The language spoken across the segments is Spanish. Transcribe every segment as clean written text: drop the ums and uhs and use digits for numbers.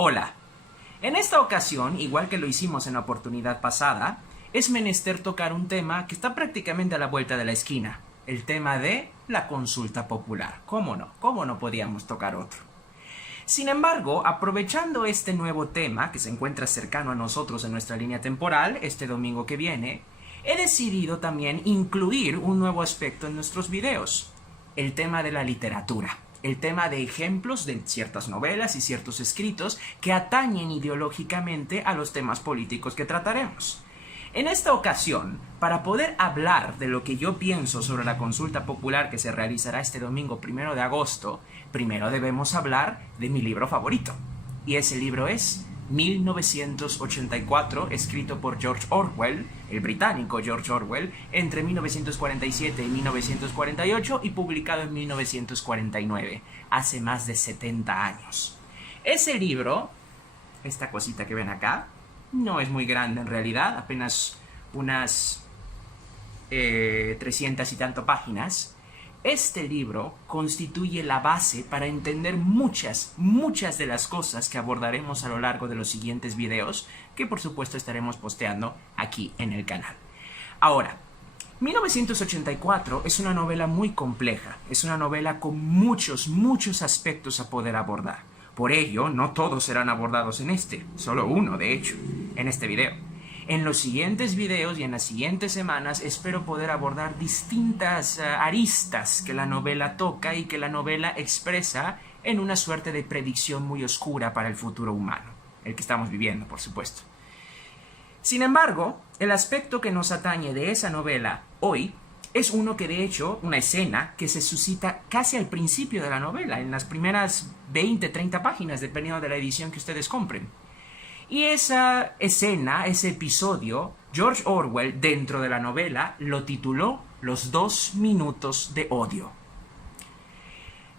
Hola. En esta ocasión, igual que lo hicimos en la oportunidad pasada, es menester tocar un tema que está prácticamente a la vuelta de la esquina. El tema de la consulta popular. ¿Cómo no? ¿Cómo no podíamos tocar otro? Sin embargo, aprovechando este nuevo tema que se encuentra cercano a nosotros en nuestra línea temporal, este domingo que viene, he decidido también incluir un nuevo aspecto en nuestros videos. El tema de la literatura. El tema de ejemplos de ciertas novelas y ciertos escritos que atañen ideológicamente a los temas políticos que trataremos. En esta ocasión, para poder hablar de lo que yo pienso sobre la consulta popular que se realizará este domingo 1 de agosto, primero debemos hablar de mi libro favorito. Y ese libro es 1984, escrito por George Orwell, el británico George Orwell, entre 1947 y 1948 y publicado en 1949, hace más de 70 años. Ese libro, esta cosita que ven acá, no es muy grande en realidad, apenas unas 300 y tanto páginas. Este libro constituye la base para entender muchas de las cosas que abordaremos a lo largo de los siguientes videos, que por supuesto estaremos posteando aquí en el canal. Ahora, 1984 es una novela muy compleja, es una novela con muchos aspectos a poder abordar. Por ello, no todos serán abordados en este, solo uno de hecho, en este video. En los siguientes videos y en las siguientes semanas espero poder abordar distintas aristas que la novela toca y que la novela expresa en una suerte de predicción muy oscura para el futuro humano, el que estamos viviendo, por supuesto. Sin embargo, el aspecto que nos atañe de esa novela hoy es uno que de hecho, una escena que se suscita casi al principio de la novela, en las primeras 20-30 páginas, dependiendo de la edición que ustedes compren. Y esa escena, ese episodio, George Orwell, dentro de la novela, lo tituló Los 2 minutos de odio.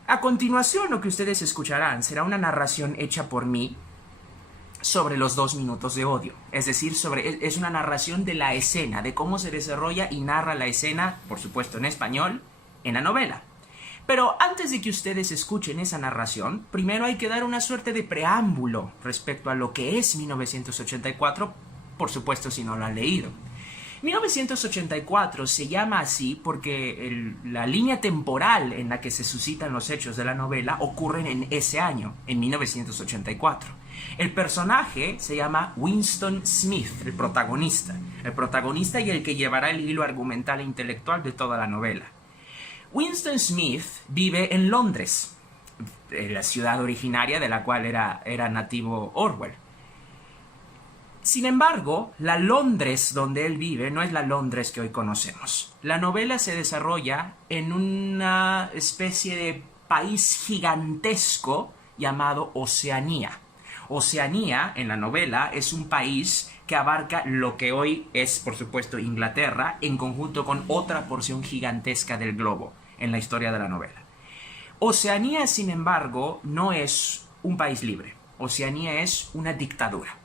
A continuación, lo que ustedes escucharán será una narración hecha por mí sobre los 2 minutos de odio. Es decir, es una narración de la escena, de cómo se desarrolla y narra la escena, por supuesto en español, en la novela. Pero antes de que ustedes escuchen esa narración, primero hay que dar una suerte de preámbulo respecto a lo que es 1984, por supuesto si no lo han leído. 1984 se llama así porque la línea temporal en la que se suscitan los hechos de la novela ocurren en ese año, en 1984. El personaje se llama Winston Smith, el protagonista y el que llevará el hilo argumental e intelectual de toda la novela. Winston Smith vive en Londres, la ciudad originaria de la cual era nativo Orwell. Sin embargo, la Londres donde él vive no es la Londres que hoy conocemos. La novela se desarrolla en una especie de país gigantesco llamado Oceanía. Oceanía, en la novela, es un país que abarca lo que hoy es, por supuesto, Inglaterra, en conjunto con otra porción gigantesca del globo en la historia de la novela. Oceanía, sin embargo, no es un país libre. Oceanía es una dictadura.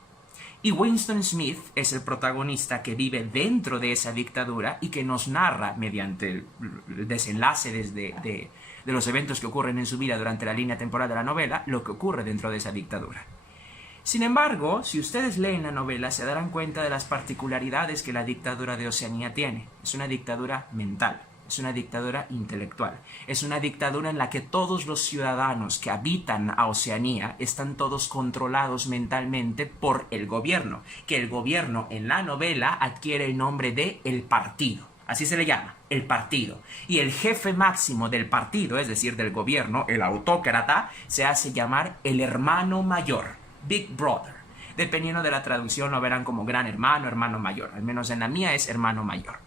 Y Winston Smith es el protagonista que vive dentro de esa dictadura y que nos narra, mediante el desenlace de los eventos que ocurren en su vida durante la línea temporal de la novela, lo que ocurre dentro de esa dictadura. Sin embargo, si ustedes leen la novela, se darán cuenta de las particularidades que la dictadura de Oceanía tiene. Es una dictadura mental, es una dictadura intelectual, es una dictadura en la que todos los ciudadanos que habitan a Oceanía están todos controlados mentalmente por el gobierno, que el gobierno en la novela adquiere el nombre de el partido. Así se le llama, el partido. Y el jefe máximo del partido, es decir, del gobierno, el autócrata, se hace llamar el hermano mayor. Big Brother. Dependiendo de la traducción lo verán como gran hermano, hermano mayor. Al menos en la mía es hermano mayor.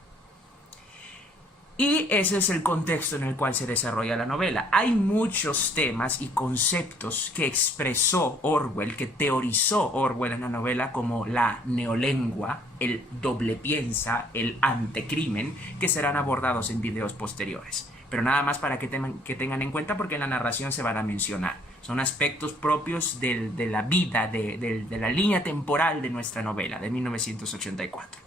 Y ese es el contexto en el cual se desarrolla la novela. Hay muchos temas y conceptos que expresó Orwell, que teorizó Orwell en la novela, como la neolengua, el doble piensa, el antecrimen, que serán abordados en videos posteriores. Pero nada más para que tengan en cuenta, porque en la narración se van a mencionar. Son aspectos propios de la vida, de la línea temporal de nuestra novela, de 1984.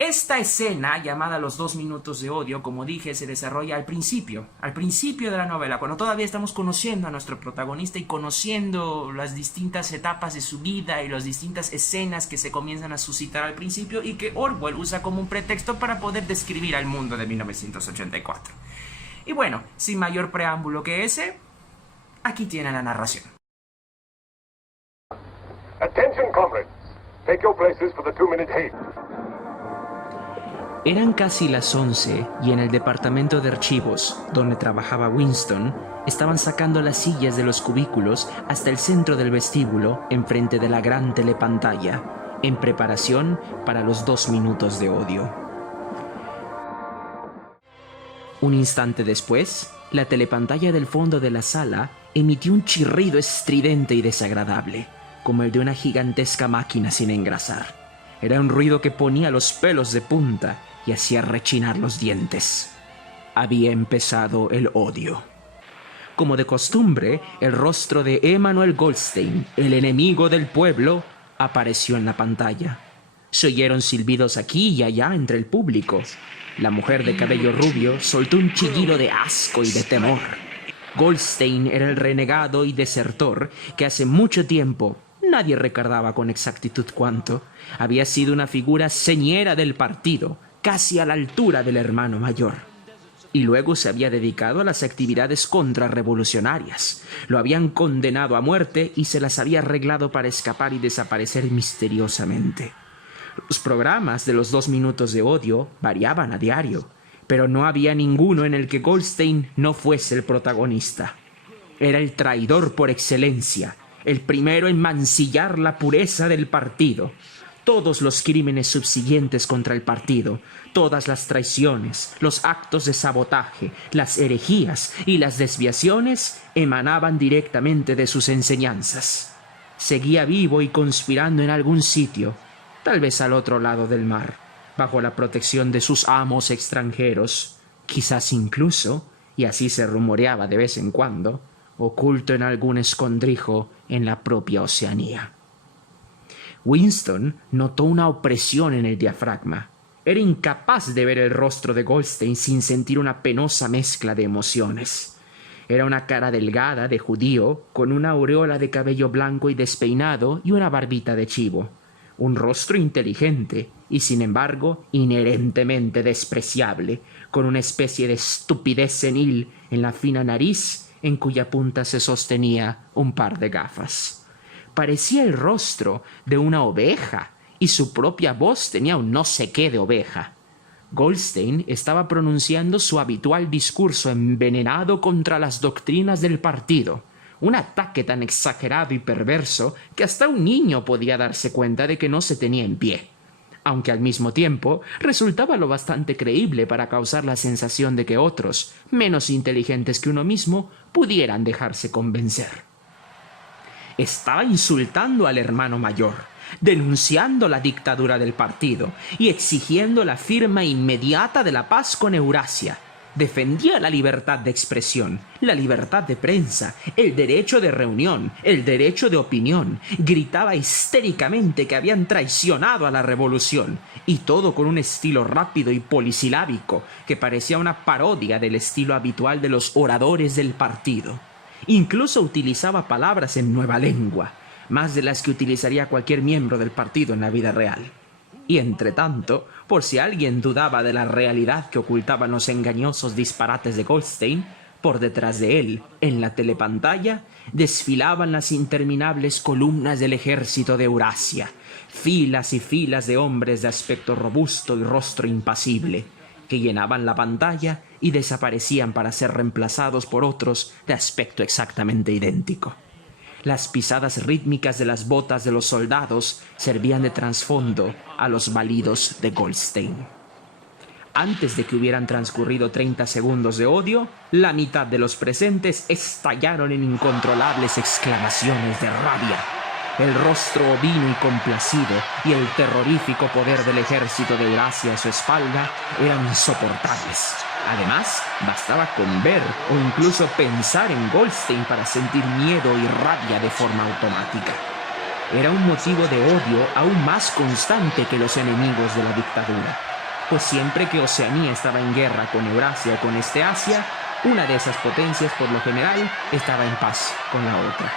Esta escena, llamada Los 2 minutos de odio, como dije, se desarrolla al principio de la novela, cuando todavía estamos conociendo a nuestro protagonista y conociendo las distintas etapas de su vida y las distintas escenas que se comienzan a suscitar al principio y que Orwell usa como un pretexto para poder describir al mundo de 1984. Y bueno, sin mayor preámbulo que ese, aquí tiene la narración. Attention, comrades. Take your places for the 2-minute haste. Eran casi las 11 y en el departamento de archivos, donde trabajaba Winston, estaban sacando las sillas de los cubículos hasta el centro del vestíbulo, enfrente de la gran telepantalla, en preparación para los 2 minutos de odio. Un instante después, la telepantalla del fondo de la sala emitió un chirrido estridente y desagradable, como el de una gigantesca máquina sin engrasar. Era un ruido que ponía los pelos de punta y hacía rechinar los dientes. Había empezado el odio. Como de costumbre, el rostro de Emanuel Goldstein, el enemigo del pueblo, apareció en la pantalla. Se oyeron silbidos aquí y allá entre el público. La mujer de cabello rubio soltó un chillido de asco y de temor. Goldstein era el renegado y desertor que hace mucho tiempo, nadie recordaba con exactitud cuánto, había sido una figura señera del partido, casi a la altura del hermano mayor. Y luego se había dedicado a las actividades contrarrevolucionarias. Lo habían condenado a muerte y se las había arreglado para escapar y desaparecer misteriosamente. Los programas de los 2 minutos de odio variaban a diario, pero no había ninguno en el que Goldstein no fuese el protagonista. Era el traidor por excelencia, el primero en mancillar la pureza del partido. Todos los crímenes subsiguientes contra el partido, todas las traiciones, los actos de sabotaje, las herejías y las desviaciones emanaban directamente de sus enseñanzas. Seguía vivo y conspirando en algún sitio, tal vez al otro lado del mar, bajo la protección de sus amos extranjeros, quizás incluso, y así se rumoreaba de vez en cuando, oculto en algún escondrijo en la propia Oceanía. Winston notó una opresión en el diafragma. Era incapaz de ver el rostro de Goldstein sin sentir una penosa mezcla de emociones. Era una cara delgada de judío, con una aureola de cabello blanco y despeinado y una barbita de chivo. Un rostro inteligente y, sin embargo, inherentemente despreciable, con una especie de estupidez senil en la fina nariz en cuya punta se sostenía un par de gafas. Parecía el rostro de una oveja y su propia voz tenía un no sé qué de oveja. Goldstein estaba pronunciando su habitual discurso envenenado contra las doctrinas del partido, un ataque tan exagerado y perverso que hasta un niño podía darse cuenta de que no se tenía en pie, aunque al mismo tiempo resultaba lo bastante creíble para causar la sensación de que otros, menos inteligentes que uno mismo, pudieran dejarse convencer. Estaba insultando al hermano mayor, denunciando la dictadura del partido y exigiendo la firma inmediata de la paz con Eurasia. Defendía la libertad de expresión, la libertad de prensa, el derecho de reunión, el derecho de opinión. Gritaba histéricamente que habían traicionado a la revolución, y todo con un estilo rápido y polisilábico que parecía una parodia del estilo habitual de los oradores del partido. Incluso utilizaba palabras en nueva lengua, más de las que utilizaría cualquier miembro del partido en la vida real. Y entre tanto, por si alguien dudaba de la realidad que ocultaban los engañosos disparates de Goldstein, por detrás de él, en la telepantalla, desfilaban las interminables columnas del ejército de Eurasia, filas y filas de hombres de aspecto robusto y rostro impasible, que llenaban la pantalla y desaparecían para ser reemplazados por otros de aspecto exactamente idéntico. Las pisadas rítmicas de las botas de los soldados servían de trasfondo a los balidos de Goldstein. Antes de que hubieran transcurrido 30 segundos de odio, la mitad de los presentes estallaron en incontrolables exclamaciones de rabia. El rostro ovino y complacido y el terrorífico poder del ejército de Eurasia a su espalda eran insoportables. Además, bastaba con ver o incluso pensar en Goldstein para sentir miedo y rabia de forma automática. era un motivo de odio aún más constante que los enemigos de la dictadura, pues siempre que Oceanía estaba en guerra con Eurasia o con Asia, una de esas potencias por lo general estaba en paz con la otra.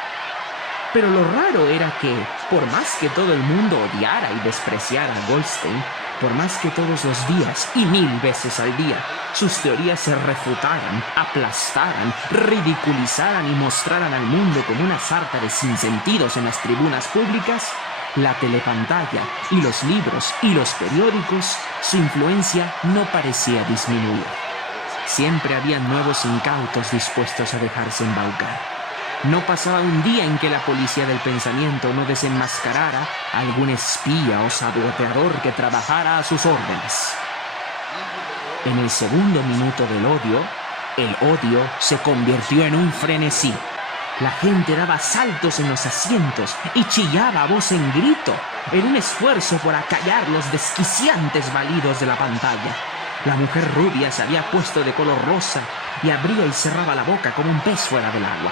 Pero lo raro era que, por más que todo el mundo odiara y despreciara a Goldstein, por más que todos los días y 1000 veces al día sus teorías se refutaran, aplastaran, ridiculizaran y mostraran al mundo como una sarta de sinsentidos en las tribunas públicas, la telepantalla y los libros y los periódicos, su influencia no parecía disminuir. Siempre había nuevos incautos dispuestos a dejarse embaucar. No pasaba un día en que la policía del pensamiento no desenmascarara a algún espía o saboteador que trabajara a sus órdenes. En el segundo minuto del odio, el odio se convirtió en un frenesí. La gente daba saltos en los asientos y chillaba a voz en grito, en un esfuerzo por acallar los desquiciantes balidos de la pantalla. La mujer rubia se había puesto de color rosa y abría y cerraba la boca como un pez fuera del agua.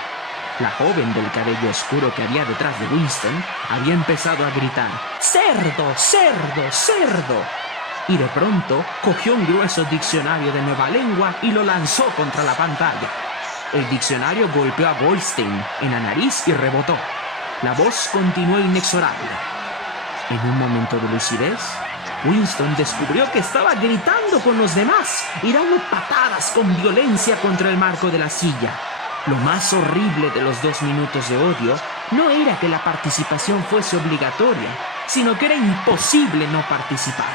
La joven del cabello oscuro que había detrás de Winston había empezado a gritar «¡Cerdo! ¡Cerdo! ¡Cerdo!». Y de pronto cogió un grueso diccionario de nueva lengua y lo lanzó contra la pantalla. El diccionario golpeó a Goldstein en la nariz y rebotó. La voz continuó inexorable. En un momento de lucidez, Winston descubrió que estaba gritando con los demás y dando patadas con violencia contra el marco de la silla. Lo más horrible de los 2 minutos de odio no era que la participación fuese obligatoria, sino que era imposible no participar.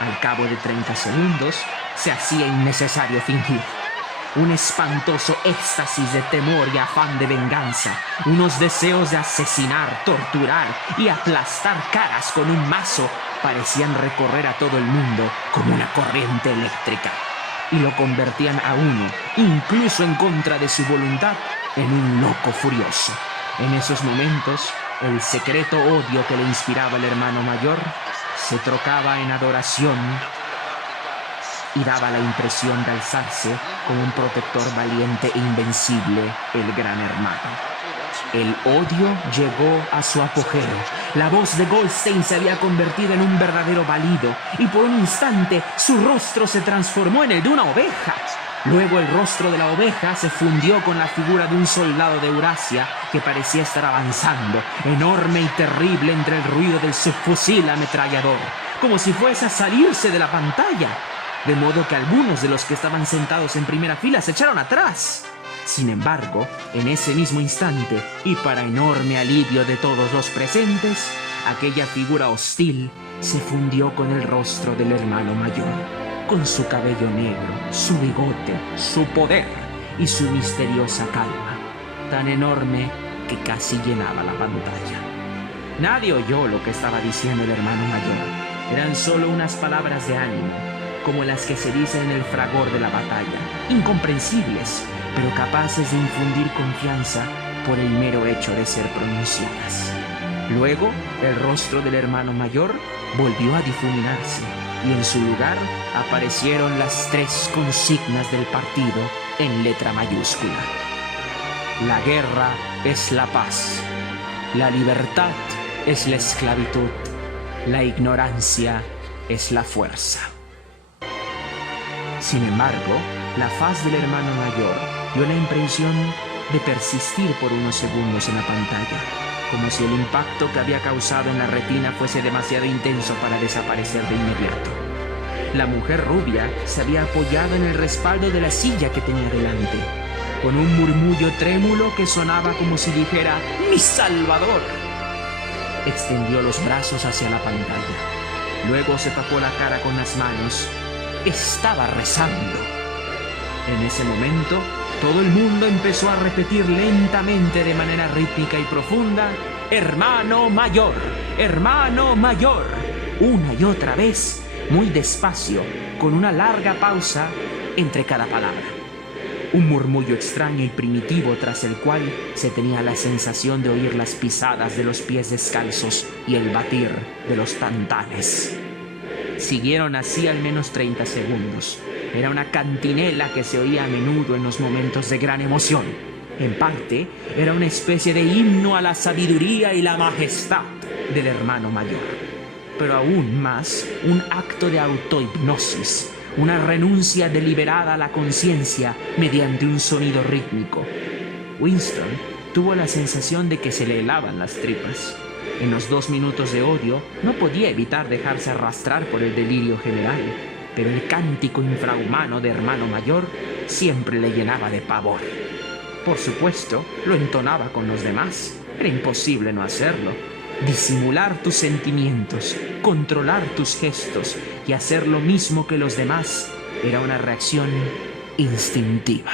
Al cabo de 30 segundos, se hacía innecesario fingir. Un espantoso éxtasis de temor y afán de venganza, unos deseos de asesinar, torturar y aplastar caras con un mazo parecían recorrer a todo el mundo como una corriente eléctrica. Y lo convertían a uno, incluso en contra de su voluntad, en un loco furioso. En esos momentos, el secreto odio que le inspiraba el hermano mayor se trocaba en adoración y daba la impresión de alzarse como un protector valiente e invencible, el gran hermano. El odio llegó a su apogeo. La voz de Goldstein se había convertido en un verdadero balido y por un instante su rostro se transformó en el de una oveja. Luego el rostro de la oveja se fundió con la figura de un soldado de Eurasia que parecía estar avanzando, enorme y terrible entre el ruido del subfusil ametrallador, como si fuese a salirse de la pantalla. De modo que algunos de los que estaban sentados en primera fila se echaron atrás. Sin embargo, en ese mismo instante, y para enorme alivio de todos los presentes, aquella figura hostil se fundió con el rostro del hermano mayor, con su cabello negro, su bigote, su poder y su misteriosa calma, tan enorme que casi llenaba la pantalla. Nadie oyó lo que estaba diciendo el hermano mayor. Eran solo unas palabras de ánimo, como las que se dicen en el fragor de la batalla, incomprensibles, pero capaces de infundir confianza por el mero hecho de ser pronunciadas. Luego, el rostro del hermano mayor volvió a difuminarse y en su lugar aparecieron las 3 consignas del partido en letra mayúscula. La guerra es la paz, la libertad es la esclavitud, la ignorancia es la fuerza. Sin embargo, la faz del hermano mayor dio la impresión de persistir por unos segundos en la pantalla, como si el impacto que había causado en la retina fuese demasiado intenso para desaparecer de inmediato. La mujer rubia se había apoyado en el respaldo de la silla que tenía delante, con un murmullo trémulo que sonaba como si dijera «¡Mi Salvador!». Extendió los brazos hacia la pantalla. Luego se tapó la cara con las manos. Estaba rezando. En ese momento, todo el mundo empezó a repetir lentamente de manera rítmica y profunda «Hermano mayor, hermano mayor», una y otra vez, muy despacio, con una larga pausa entre cada palabra. Un murmullo extraño y primitivo tras el cual se tenía la sensación de oír las pisadas de los pies descalzos y el batir de los tantanes. Siguieron así al menos 30 segundos. Era una cantinela que se oía a menudo en los momentos de gran emoción. En parte, era una especie de himno a la sabiduría y la majestad del hermano mayor. Pero aún más, un acto de autohipnosis, una renuncia deliberada a la conciencia mediante un sonido rítmico. Winston tuvo la sensación de que se le helaban las tripas. En los 2 minutos de odio no podía evitar dejarse arrastrar por el delirio general, pero el cántico infrahumano de hermano mayor siempre le llenaba de pavor. Por supuesto, lo entonaba con los demás. Era imposible no hacerlo. Disimular tus sentimientos, controlar tus gestos y hacer lo mismo que los demás era una reacción instintiva.